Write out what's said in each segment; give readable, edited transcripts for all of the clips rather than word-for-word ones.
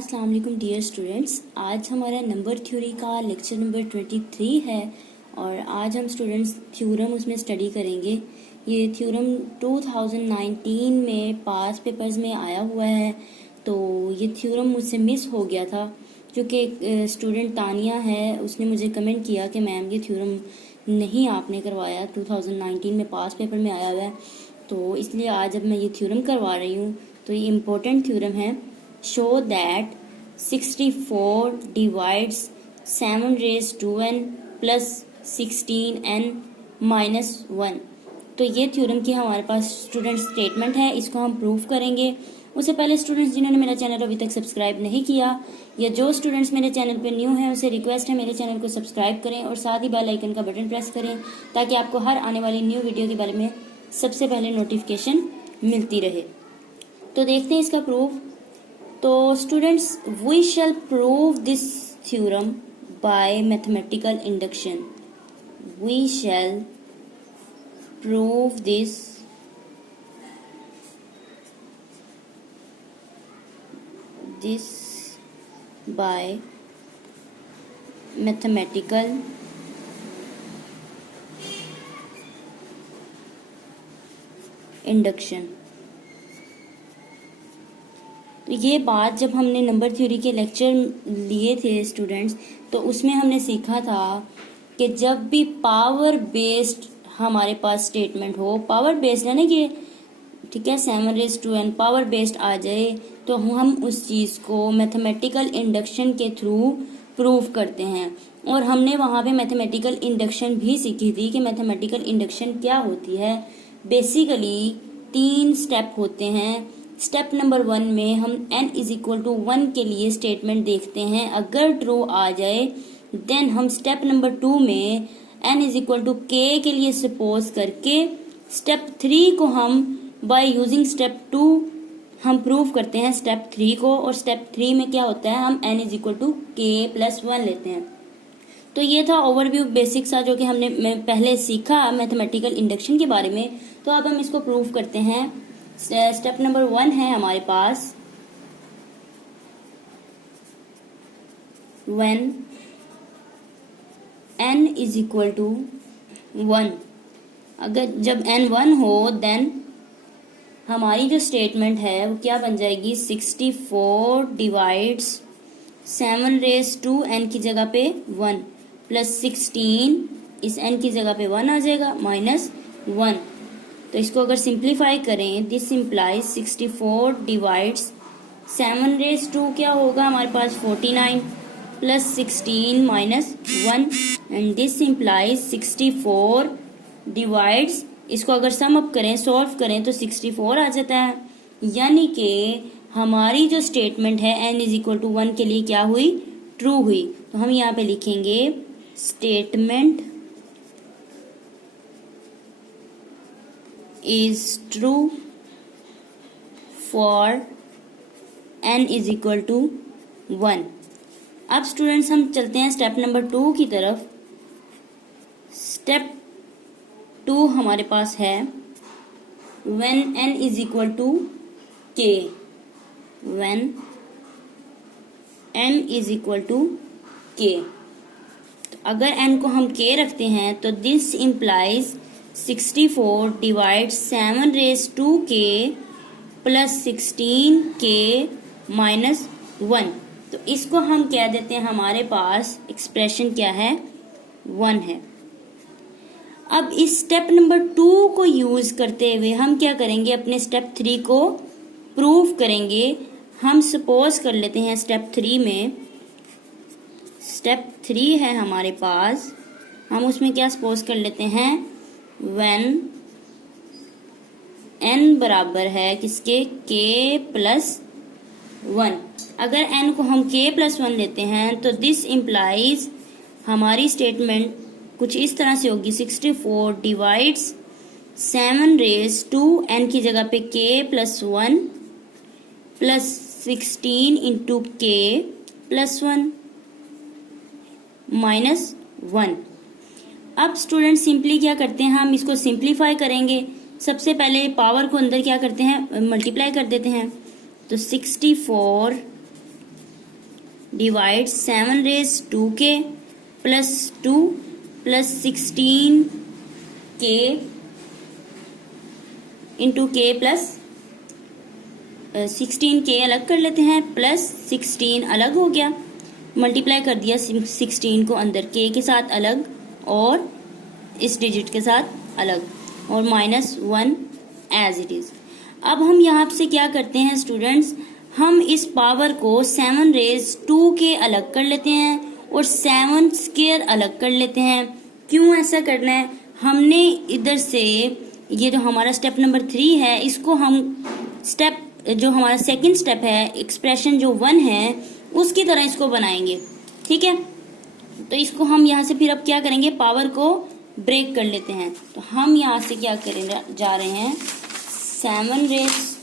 अस्सलाम वालेकुम dear students. आज हमारा नंबर थ्योरी का लेक्चर नंबर 23 है और आज हम स्टूडेंट्स थ्योरम उसमें स्टडी करेंगे। ये थ्योरम 2019 में पास पेपर्स में आया हुआ है, तो ये थ्योरम मुझसे मिस हो गया था क्योंकि स्टूडेंट तानिया है, उसने मुझे कमेंट किया कि मैम ये थ्योरम नहीं आपने करवाया, 2019 में पास पेपर में आया हुआ है, तो इसलिए आज अब मैं ये थ्योरम करवा रही हूँ। तो ये इम्पोर्टेंट थ्योरम है। Show that 64 divides 7 raised to n plus 16n minus 1। तो ये थ्योरम की हमारे पास स्टूडेंट स्टेटमेंट है, इसको हम प्रूफ करेंगे। उससे पहले स्टूडेंट्स जिन्होंने मेरा चैनल अभी तक सब्सक्राइब नहीं किया या जो स्टूडेंट्स मेरे चैनल पे न्यू हैं, उसे रिक्वेस्ट है मेरे चैनल को सब्सक्राइब करें और साथ ही बेल आइकन का बटन प्रेस करें ताकि आपको हर आने वाली न्यू वीडियो के बारे में सबसे पहले नोटिफिकेशन मिलती रहे। तो देखते हैं इसका प्रूफ। तो students, we shall prove this theorem by mathematical induction. We shall prove this by mathematical induction. तो ये बात जब हमने नंबर थ्योरी के लेक्चर लिए थे स्टूडेंट्स, तो उसमें हमने सीखा था कि जब भी पावर बेस्ड हमारे पास स्टेटमेंट हो, पावर बेस्ड है ना कि ठीक है 7 raise to n power based आ जाए, तो हम उस चीज़ को मैथमेटिकल इंडक्शन के थ्रू प्रूफ करते हैं। और हमने वहाँ पे मैथमेटिकल इंडक्शन भी सीखी थी कि मैथमेटिकल इंडक्शन क्या होती है। बेसिकली 3 स्टेप होते हैं। स्टेप नंबर 1 में हम n इज इक्वल टू 1 के लिए स्टेटमेंट देखते हैं, अगर ट्रू आ जाए देन हम स्टेप नंबर 2 में n is equal to k के लिए सपोज करके स्टेप 3 को हम बाय यूजिंग स्टेप 2 हम प्रूव करते हैं स्टेप 3 को। और स्टेप 3 में क्या होता है, हम n is equal to k plus 1 लेते हैं। तो ये था ओवरव्यू बेसिक सा जो कि हमने पहले सीखा मैथमेटिकल इंडक्शन के बारे में। तो अब हम इसको प्रूव करते हैं। स्टेप नंबर 1 है हमारे पास, when n is equal to 1, अगर जब n 1 हो देन हमारी जो स्टेटमेंट है वो क्या बन जाएगी, 64 डिवाइड्स 7 रेज़ टू n की जगह पे 1 प्लस 16, इस n की जगह पे 1 आ जाएगा माइनस 1। तो इसको अगर सिंप्लीफाई करें, this implies 64 divides 7 raise to क्या होगा हमारे पास 49 plus 16 minus 1 and this implies 64 divides, इसको अगर सम अप करें सॉल्व करें तो 64 आ जाता है। यानी कि हमारी जो स्टेटमेंट है n इज इक्वल टू 1 के लिए क्या हुई, ट्रू हुई। तो हम यहाँ पे लिखेंगे statement is true for n is equal to 1। अब स्टूडेंट्स हम चलते हैं स्टेप नंबर 2 की तरफ। स्टेप 2 हमारे पास है when n is equal to k, when n is equal to k। तो अगर n को हम k रखते हैं तो this implies 64 divide 7 raise to k plus 16k minus 1। तो इसको हम क्या देते हैं, हमारे पास एक्सप्रेशन क्या है, 1 है। अब इस स्टेप नंबर 2 को यूज करते हुए हम क्या करेंगे, अपने स्टेप 3 को प्रूव करेंगे। हम सपोज कर लेते हैं स्टेप 3 में, स्टेप 3 है हमारे पास, हम उसमें क्या सपोज कर लेते हैं, when n बराबर है किसके, k प्लस 1। अगर n को हम k प्लस 1 लेते हैं तो दिस इम्प्लाइज हमारी स्टेटमेंट कुछ इस तरह से होगी, 64 डिवाइड्स 7 रेज़ टू n की जगह पे k plus 1 plus 16 into k plus 1 minus 1। अब स्टूडेंट सिंपली क्या करते हैं, हम इसको सिंप्लीफाई करेंगे। सबसे पहले पावर को अंदर क्या करते हैं, मल्टीप्लाई कर देते हैं। तो 64 divide 7 raised 2k plus 2 plus 16k into k plus 16k अलग कर लेते हैं, प्लस 16 अलग हो गया, मल्टीप्लाई कर दिया 16 को अंदर k के साथ अलग और इस डिजिट के साथ अलग, और -1 एज इट इज। अब हम यहाँ से क्या करते हैं स्टूडेंट्स, हम इस पावर को 7 raised 2k अलग कर लेते हैं और 7 स्क्वायर अलग कर लेते हैं। क्यों ऐसा करना है, हमने इधर से ये जो हमारा स्टेप नंबर 3 है, इसको हम स्टेप जो हमारा सेकंड स्टेप है, एक्सप्रेशन जो 1 है उसकी तरह इसको बनाएंगे, ठीक है। तो इसको हम यहाँ से फिर अब क्या करेंगे, पावर को ब्रेक कर लेते हैं। तो हम यहाँ से क्या करेंगे, जा रहे हैं 7 raised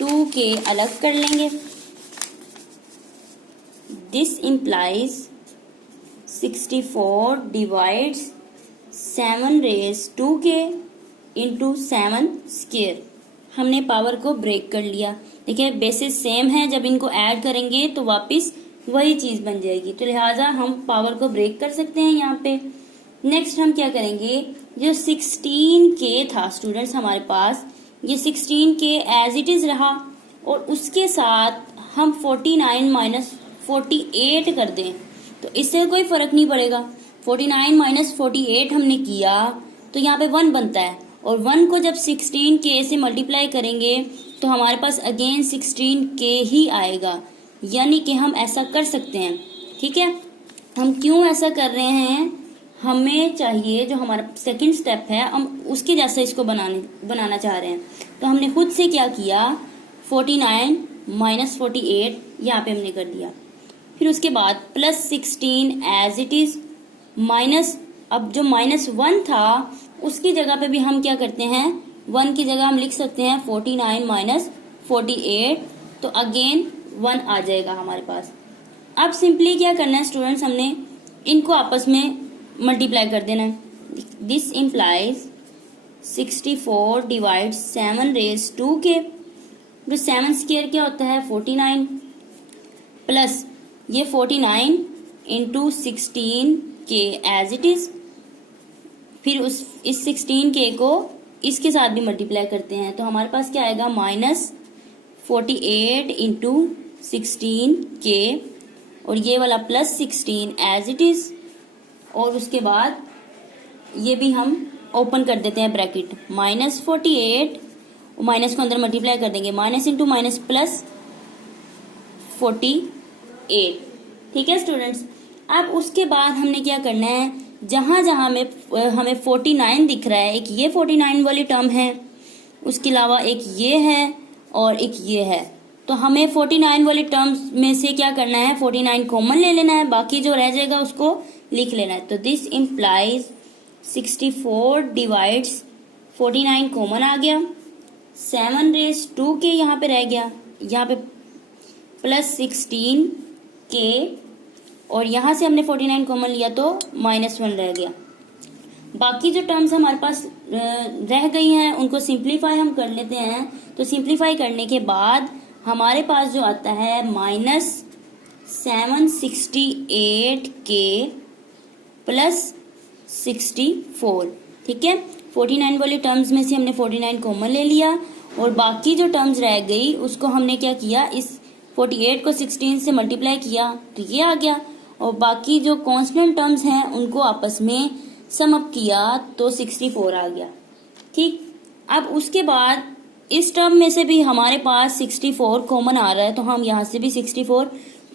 2k अलग कर लेंगे। This implies 64 divides 7 raised 2k into 7 square. हमने पावर को ब्रेक कर लिया। देखिए बेसिस सेम है, जब इनको ऐड करेंगे तो वापस वही चीज बन जाएगी, तो लिहाजा हम पावर को ब्रेक कर सकते हैं यहाँ पे। नेक्स्ट हम क्या करेंगे, जो 16k था स्टूडेंट्स हमारे पास, ये 16k एज इट इज रहा और उसके साथ हम 49 माइनस 48 कर दें तो इससे कोई फर्क नहीं पड़ेगा। 49 माइनस 48 हमने किया तो यहाँ पे 1 बनता है, और 1 को जब 16k से मल्टीप्लाई करेंगे तो हमारे पास अगेन 16k ही आएगा, यानी कि हम ऐसा कर सकते हैं, ठीक है। हम क्यों ऐसा कर रहे हैं, हमें चाहिए जो हमारा सेकंड स्टेप है हम उसके जैसा इसको बनाना चाह रहे हैं। तो हमने खुद से क्या किया, 49 माइनस 48 यहाँ पे हमने कर दिया, फिर उसके बाद plus 16 as it is minus, अब जो -1 था उसकी जगह पे भी हम क्या करते हैं, 1 की जगह हम लिख सकते हैं 49 माइनस 48, तो अगेन 1 आ जाएगा हमारे पास। अब सिंपली क्या करना है स्टूडेंट्स, हमने इनको आपस में मल्टीप्लाई कर देना है। This implies 64 divide 7 raised 2k, तो 7 स्क्वायर क्या होता है 49, प्लस ये 49 into 16k as it is, फिर इस 16k को इसके साथ भी मल्टीप्लाई करते हैं तो हमारे पास क्या आएगा, -48 इंटू 16k और ये वाला प्लस 16 एज इट इज, और उसके बाद ये भी हम ओपन कर देते हैं ब्रैकेट, -48 माइनस को अंदर मल्टीप्लाई कर देंगे, माइनस इंटू माइनस प्लस 48, ठीक है स्टूडेंट्स। अब उसके बाद हमने क्या करना है, जहां जहां हमें 49 दिख रहा है, एक ये 49 वाली टर्म है, उसके अलावा एक ये है और एक ये है, तो हमें 49 वाली टर्म्स में से क्या करना है, 49 कॉमन ले लेना है, बाकी जो रह जाएगा उसको लिख लेना है। तो दिस इम्प्लाइज 64 डिवाइड्स 49 कॉमन आ गया, 7 raised 2k यहाँ पे रह गया, यहाँ पे प्लस 16k और यहाँ से हमने 49 कॉमन लिया तो -1 रह गया। बाकी जो टर्म्स हमारे पास रह गई हैं उनको सिंप्लीफाई हम कर लेते हैं। तो सिंप्लीफाई करने के बाद हमारे पास जो आता है -768k प्लस 64, ठीक है। 49 वाली टर्म्स में से हमने 49 कॉमन ले लिया और बाकी जो टर्म्स रह गई उसको हमने क्या किया, इस 48 को 16 से मल्टीप्लाई किया तो ये आ गया, और बाकी जो कांस्टेंट टर्म्स हैं उनको आपस में सम अप किया तो 64 आ गया, ठीक। अब उसके बाद इस टर्म में से भी हमारे पास 64 कॉमन आ रहा है तो हम यहाँ से भी 64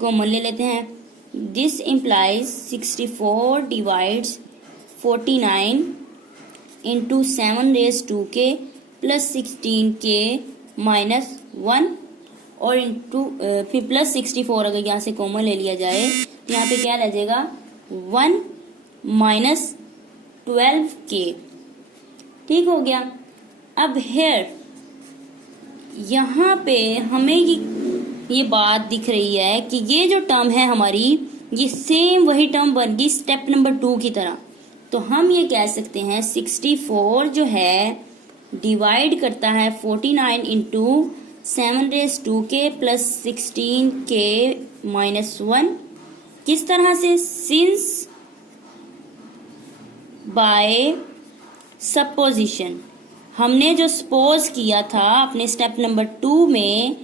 कॉमन ले लेते हैं। This implies 64 divides 49 into 7 raised 2k plus 16k -1 और इंटू फिर प्लस 64 अगर यहाँ से कॉमन ले लिया जाए तो यहाँ पे क्या रह जाएगा 1 माइनस 12k, ठीक हो गया। अब हेयर यहाँ पे हमें ये बात दिख रही है कि ये जो टर्म है हमारी ये सेम वही टर्म बन गई स्टेप नंबर 2 की तरह। तो हम ये कह सकते हैं 64 जो है डिवाइड करता है 49 into 7^2k plus 16k minus 1। किस तरह से? Since by supposition. हमने जो सपोज किया था अपने स्टेप नंबर 2 में,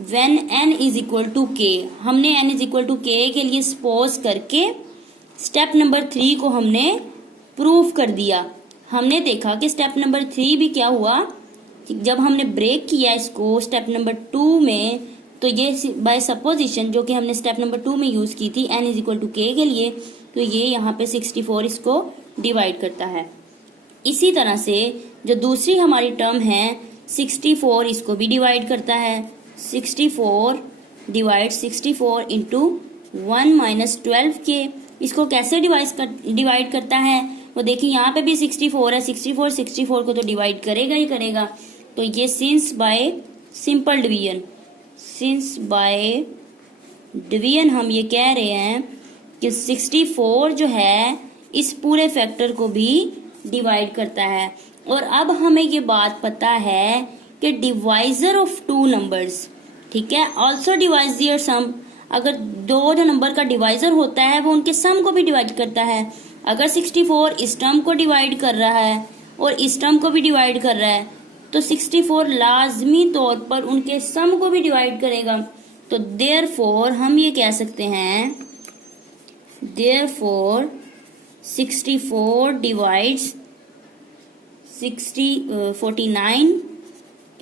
when n is equal to k, हमने n is equal to k के लिए सपोज करके स्टेप नंबर 3 को हमने प्रूव कर दिया। हमने देखा कि स्टेप नंबर 3 भी क्या हुआ, जब हमने ब्रेक किया इसको स्टेप नंबर 2 में, तो ये बाय सपोजिशन जो कि हमने स्टेप नंबर 2 में यूज की थी n is equal to k के लिए, तो ये यहाँ पे 64 इसको डिवाइड करता है। इसी तरह से जो दूसरी हमारी टर्म है 64 इसको भी डिवाइड करता है। 64 डिवाइड 64 इंटू 1 माइनस 12k, इसको कैसे डिवाइड करता है वो देखिए, यहाँ पे भी 64 है, 64 को तो डिवाइड करेगा ही करेगा। तो ये since bye simple division, since by division हम ये कह रहे हैं कि 64 जो है इस पूरे फैक्टर को भी डिवाइड करता है। और अब हमें ये बात पता है कि डिवाइजर ऑफ टू नंबर्स, ठीक है, ऑल्सो डिवाइज देयर सम। अगर दो जो नंबर का डिवाइजर होता है वो उनके सम को भी डिवाइड करता है। अगर 64 इस टर्म को डिवाइड कर रहा है और इस टर्म को भी डिवाइड कर रहा है, तो 64 लाजमी तौर पर उनके सम को भी डिवाइड करेगा। तो देयरफॉर हम ये कह सकते हैं, therefore 64 divides 49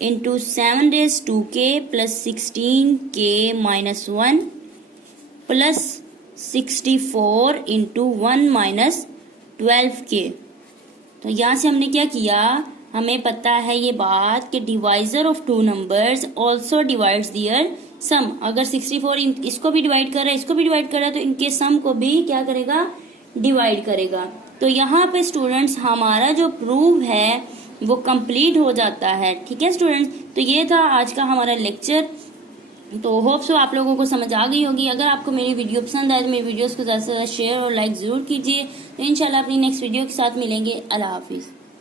into 7^2k plus 16k minus 1 plus 64 into 1 minus 12k। तो यहाँ से हमने क्या किया, हमें पता है ये बात कि divisor of two numbers also divides their sum. अगर 64 इसको भी डिवाइड कर रहा है, इसको भी डिवाइड कर रहा है, तो इनके सम को भी क्या करेगा, डिवाइड करेगा। तो यहाँ पे स्टूडेंट्स हमारा जो प्रूव है वो कंप्लीट हो जाता है। ठीक है स्टूडेंट्स, तो ये था आज का हमारा लेक्चर। तो होप सो आप लोगों को समझ आ गई होगी। अगर आपको मेरी वीडियो पसंद आए तो मेरी वीडियोस को ज़्यादा से ज़्यादा शेयर और लाइक ज़रूर कीजिए। तो इंशाल्लाह अपनी नेक्स्ट वीडियो के साथ मिलेंगे। अल्लाह हाफिज़।